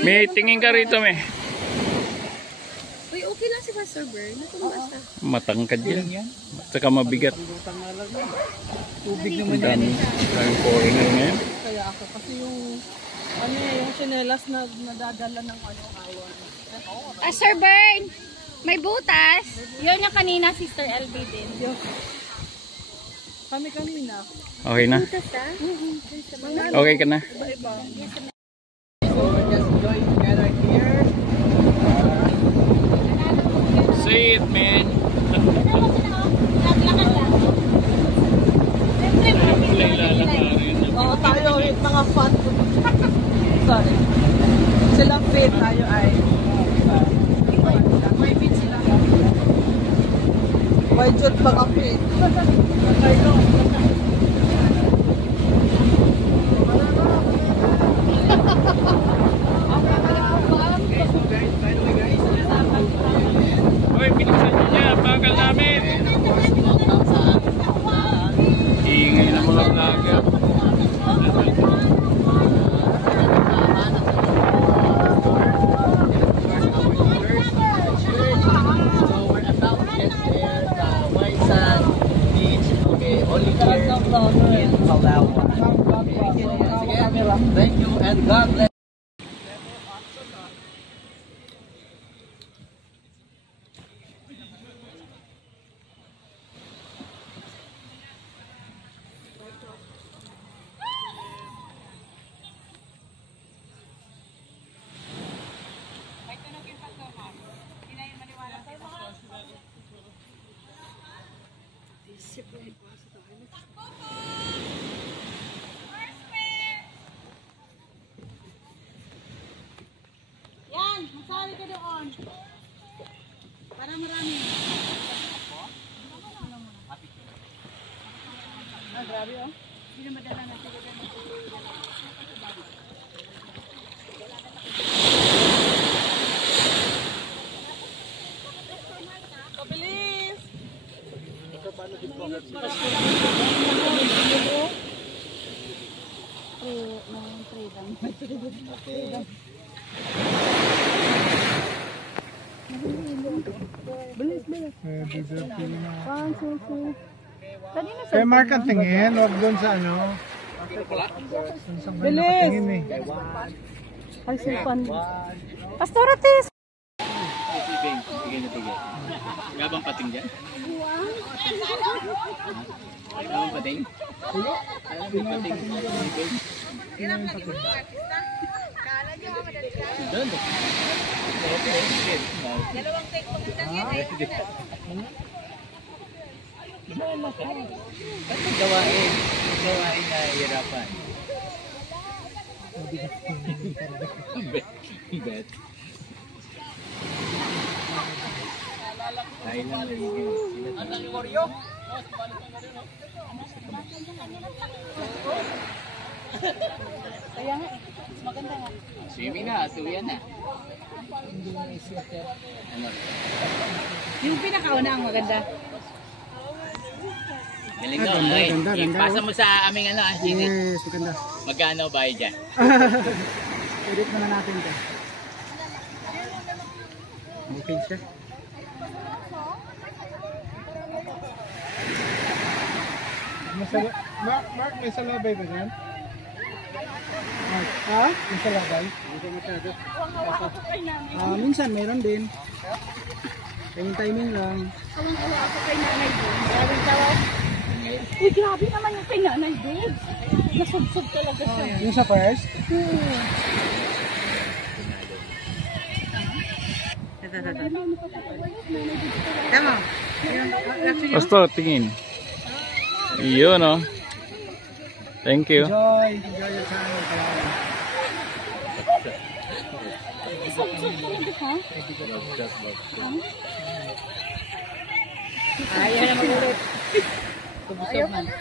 May tingin ka rito, may. Uy, okay lang si Pastor Bern. Natumaas na. Matangkad yan. Saka mabigat. Tubig naman yan. Daming foreigner ngayon. Kaya ako kasi yung yung chinelas na nadadala ng awan. Pastor Bern! May butas. Yun yung kanina, Sister LB din. Kami kanina. Okay na? Butas ka? Okay ka na? Iba-iba. So we're just enjoying together here. Say it, man. Oo, tayo mga fun. Sorry. Sila fit, tayo ay. May fit sila. May jut baka fit. Uy, pinagsan nyo niya. Bagal namin. Ingay ng mga vlogger. Thank you and God bless. Yan, masali ka doon. Para marami. Grabe oh. Hindi na madala na sila. Pabilis! Kay Mark ang tingin, huwag doon sa ano. Bilis! Ay, silpan. Pastor Atis! Tigil na tigil. Gabang pating dyan? Gabang pating? Gabang pating? Dalawang take mo kita yan eh. Ano gawain? Gawain na hirapan. Bet. Dahil lang nagiging. Ano yung Oreo? Kaya nga eh. Maganda nga. Swimming na, tuwian na. Ano? Yung pinakauna ang maganda. Galing no? Okay. Ipasa mo sa aming ano, sinit. Yes, maganda. Magkano bayad dyan? Edit naman natin ito. Okay siya. Mark, may salabay ba dyan? Mark, ha? May salabay? Hindi masyado. Minsan meron din. Timing lang. Kawang-kawa ako kay nanay doon. Maraming tawag. Uy, grabe naman yung kay nanay doon. Nasubsob talaga siya. Yung sa first? Tama. Pastor, tingin. Yun, oh. Thank you. Enjoy your time. Nasubsob talaga ha? Ayaw na mag-ulit. Ayaw ka na.